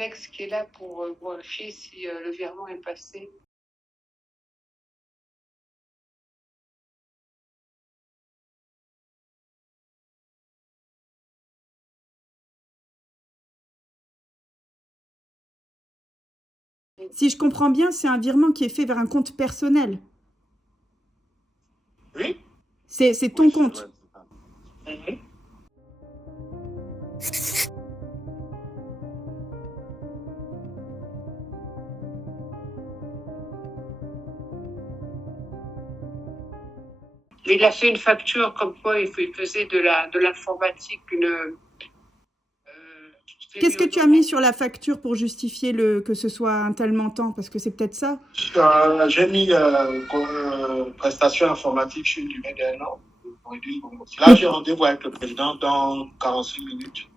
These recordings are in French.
Alex qui est là pour vérifier si le virement est passé. Si je comprends bien, c'est un virement qui est fait vers un compte personnel. Oui. C'est ton Oui, compte. c'est vrai. Il a fait une facture comme quoi il faisait de l'informatique, Qu'est-ce que tu as mis sur la facture pour justifier que ce soit un tel montant? Parce que c'est peut-être ça. J'ai mis prestation informatique sur une durée d'1 an. Là, j'ai rendez-vous avec le président dans 45 minutes.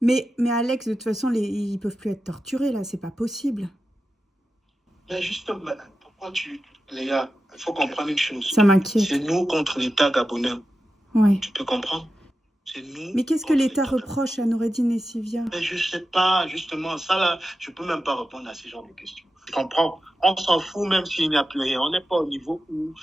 Mais Alex, de toute façon, ils peuvent plus être torturés, là, c'est pas possible. Mais justement, pourquoi Léa, il faut comprendre une chose. Ça m'inquiète. C'est nous contre l'État gabonais. Ouais. Tu peux comprendre? C'est nous. Mais qu'est-ce que l'État reproche à Noureddine et Sylvia? Mais je sais pas, justement, ça là, je peux même pas répondre à ce genre de questions. Tu comprends? On s'en fout même s'il n'y a plus rien. On n'est pas au niveau où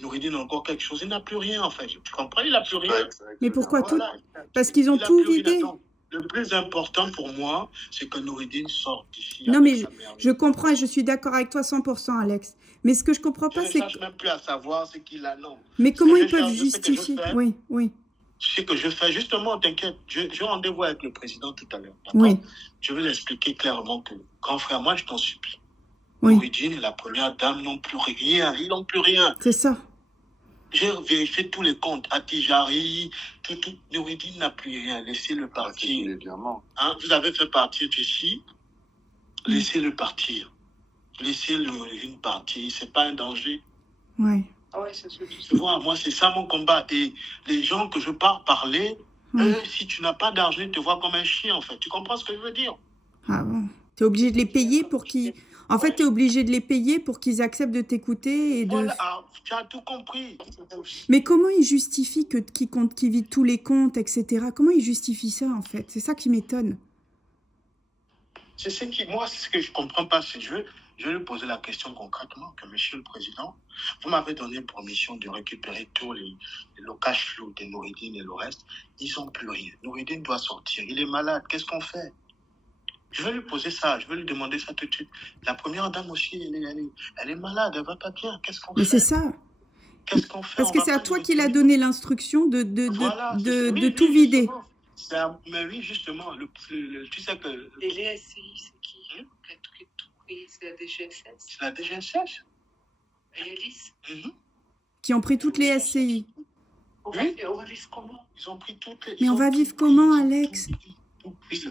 Noureddine a encore quelque chose. Il n'a plus rien, en fait. Tu comprends? Il n'a plus rien. Mais pourquoi tout? Voilà. Parce qu'ils ont Il a tout plus rien. vidé. Attends, le plus important pour moi, c'est que Noureddine sorte d'ici. Non, avec mais sa mère. je comprends et je suis d'accord avec toi 100%, Alex. Mais ce que je comprends pas, c'est Je ne cherche même plus à savoir ce qu'il a, non. Mais Ce comment que ils je peuvent cherche, je sais que je justifier? fais. Oui, oui. Ce que je fais, justement, t'inquiète, j'ai rendez-vous avec le président tout à l'heure. Oui. Je vais lui expliquer clairement que, grand frère, moi, je t'en supplie. Oui. Noureddine et la première dame n'ont plus rien. Ils n'ont plus rien. C'est ça. J'ai vérifié tous les comptes. Atijari, tout. Noureddine n'a plus rien. Laissez-le partir. Hein, vous avez fait partir d'ici. Laissez-le partir. Laissez-le partir. C'est pas un danger. Oui. Ah ouais, c'est sûr. Tu vois, moi, c'est ça mon combat. Et les gens que je pars parler, eux, si tu n'as pas d'argent, ils te voient comme un chien, en fait. Tu comprends ce que je veux dire? Ah bon. T'es obligé de les payer pour qu'ils... En fait, t'es obligé de les payer pour qu'ils acceptent de t'écouter et de... Voilà, tu as tout compris. Mais comment ils justifient qu'ils vident tous les comptes, etc. Comment ils justifient ça, en fait? C'est ça qui m'étonne. C'est ce que je comprends pas. Je vais lui poser la question concrètement que Monsieur le Président, vous m'avez donné pour mission de récupérer tous le cash flow de Noureddine et le reste. Ils n'ont plus rien. Noureddine doit sortir. Il est malade. Qu'est-ce qu'on fait? Je vais lui poser ça. Je vais lui demander ça tout de suite. La première dame aussi, elle est malade. Elle va pas bien. Qu'est-ce qu'on fait? Mais c'est ça. Qu'est-ce qu'on fait? Parce que c'est à toi qu'il a donné l'instruction de tout oui, vider. Mais oui, justement, tu sais que... Et les SCI, c'est qui? Tout pris, c'est la DGSS. C'est la DGSS. Et Alice? Qui ont pris toutes les SCI. On va vivre comment? Ils ont pris toutes les... Mais on va vivre comment, Alex? Tout pris.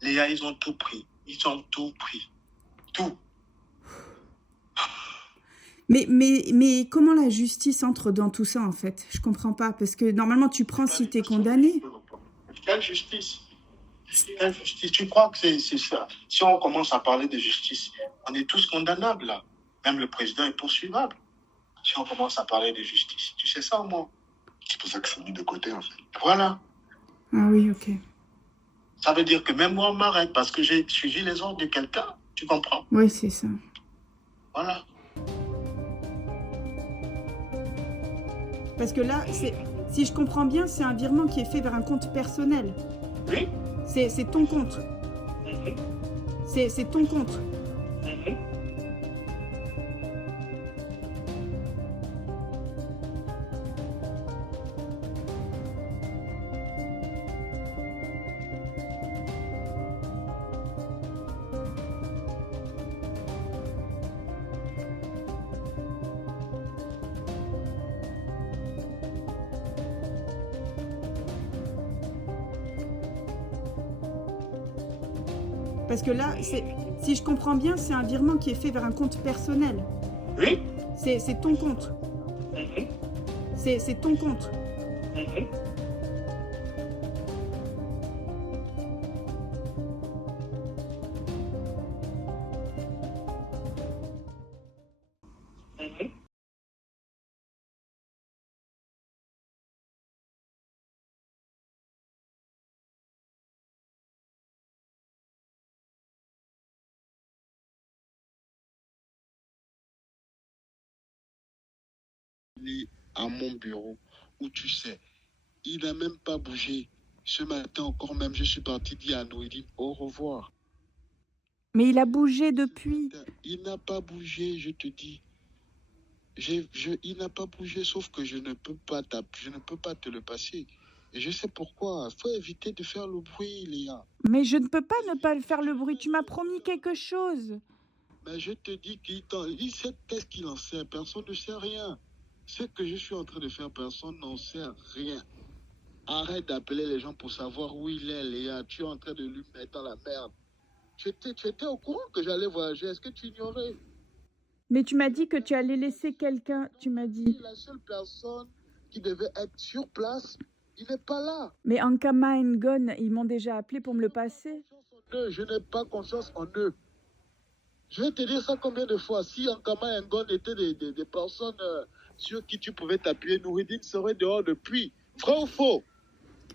Léa, ils ont tout pris. Ils ont tout pris. Tout. Mais comment la justice entre dans tout ça, en fait? Je comprends pas. Parce que normalement, tu prends si t'es condamné. Quelle justice? Quelle justice? Tu crois que c'est ça? Si on commence à parler de justice, on est tous condamnables, là. Même le président est poursuivable. Si on commence à parler de justice. Tu sais ça, moi? C'est pour ça que c'est mis de côté, en fait. Voilà. Ah oui, ok. Ça veut dire que même moi, on m'arrête parce que j'ai suivi les ordres de quelqu'un. Tu comprends? Oui, c'est ça. Voilà. Parce que là, si je comprends bien, c'est un virement qui est fait vers un compte personnel. Oui. C'est ton compte. C'est ton compte. Parce que là, si je comprends bien, c'est un virement qui est fait vers un compte personnel. Oui. C'est ton compte. C'est ton compte. est à mon bureau, où tu sais, il n'a même pas bougé. Ce matin encore même, je suis parti dire à Noureddine au revoir. Mais il a bougé depuis. Il n'a pas bougé, je te dis. Il n'a pas bougé, sauf que je ne peux pas te le passer. Et je sais pourquoi. Il faut éviter de faire le bruit, Léa. Mais je ne peux pas ne pas faire le bruit. Tu m'as promis quelque chose. Mais je te dis il sait qu'est-ce qu'il en sait. Personne ne sait rien. Ce que je suis en train de faire, personne n'en sait rien. Arrête d'appeler les gens pour savoir où il est, Léa. Tu es en train de lui mettre dans la merde. Tu étais au courant que j'allais voyager. Est-ce que tu ignorais? Mais tu m'as dit que tu allais laisser quelqu'un. Tu m'as dit. La seule personne qui devait être sur place, il n'est pas là. Mais Ankama et Ngon, ils m'ont déjà appelé pour me le passer. Je n'ai pas confiance en eux. Je vais te dire ça combien de fois. Si Ankama et Ngon étaient des personnes sur qui tu pouvais t'appuyer, Noureddine serait dehors depuis. Vrai ou faux?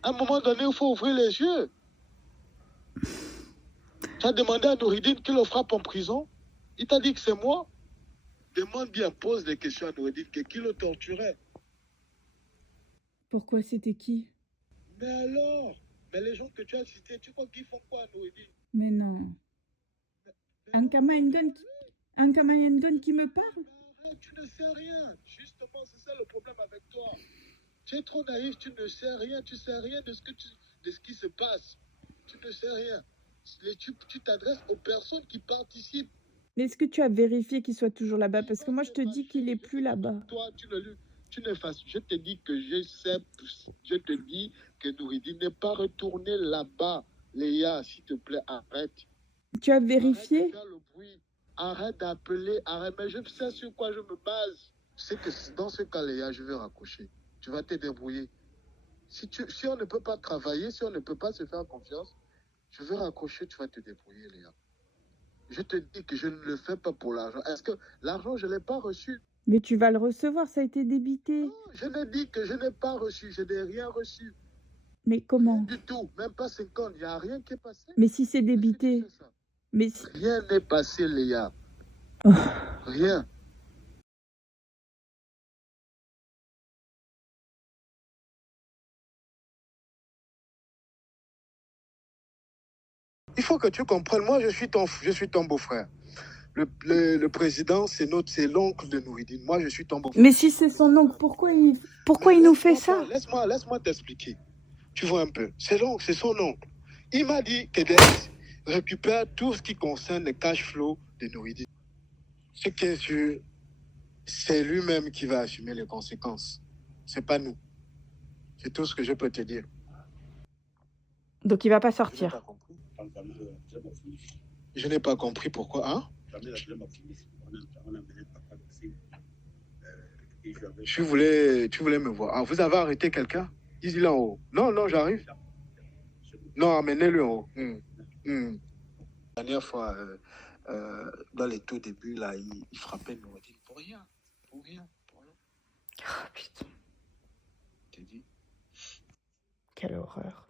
À un moment donné, il faut ouvrir les yeux. Tu as demandé à Noureddine qu'il le frappe en prison. Il t'a dit que c'est moi. Demande bien, pose des questions à Noureddine, qui le torturait. Pourquoi c'était qui? Mais alors, mais les gens que tu as cités, tu crois qu'ils font quoi à Noureddine? Mais non. Ankama et Ngon qui me parle? Arrête, tu ne sais rien. Justement, c'est ça le problème avec toi. Tu es trop naïf, tu ne sais rien. Tu ne sais rien de ce qui se passe. Tu ne sais rien. Tu t'adresses aux personnes qui participent. Mais est-ce que tu as vérifié qu'il soit toujours là-bas? Parce que moi, je te dis qu'il n'est plus là-bas. Toi, tu ne fasses. Je te dis que je sais. Je te dis que Noureddine n'est pas retourné là-bas. Léa, s'il te plaît, arrête. Tu as vérifié? Arrête de faire le bruit. Arrête d'appeler. Arrête. Mais je sais sur quoi je me base. Je sais que dans ce cas, Léa, je vais raccrocher. Tu vas te débrouiller. Si on ne peut pas travailler, si on ne peut pas se faire confiance, je vais raccrocher, tu vas te débrouiller, Léa. Je te dis que je ne le fais pas pour l'argent. Est-ce que l'argent, je ne l'ai pas reçu? Mais tu vas le recevoir, ça a été débité. Non, je n'ai dit que je n'ai pas reçu. Je n'ai rien reçu. Mais comment? Du tout. Même pas 50. Il n'y a rien qui est passé. Mais si c'est débité. Mais si... Rien n'est passé, Léa. Oh. Rien. Il faut que tu comprennes. Moi, je suis ton beau-frère. Le président, c'est l'oncle de Noureddine. Moi, je suis ton beau-frère. Mais si c'est son oncle, pourquoi il nous fait ça? Laisse-moi t'expliquer. Tu vois un peu. C'est son oncle. Il m'a dit que récupère tout ce qui concerne le cash flow de Noureddine. Ce qui est sûr, c'est lui-même qui va assumer les conséquences. C'est pas nous. C'est tout ce que je peux te dire. Donc il va pas sortir. Je n'ai pas compris pourquoi. Hein? Tu voulais me voir. Ah, vous avez arrêté quelqu'un? Il est en haut. Non, j'arrive. Non, amenez-le en haut. La dernière fois, dans les tout débuts, là, il frappait Noureddine pour rien. Pour rien. Oh putain. T'es dit? Quelle horreur.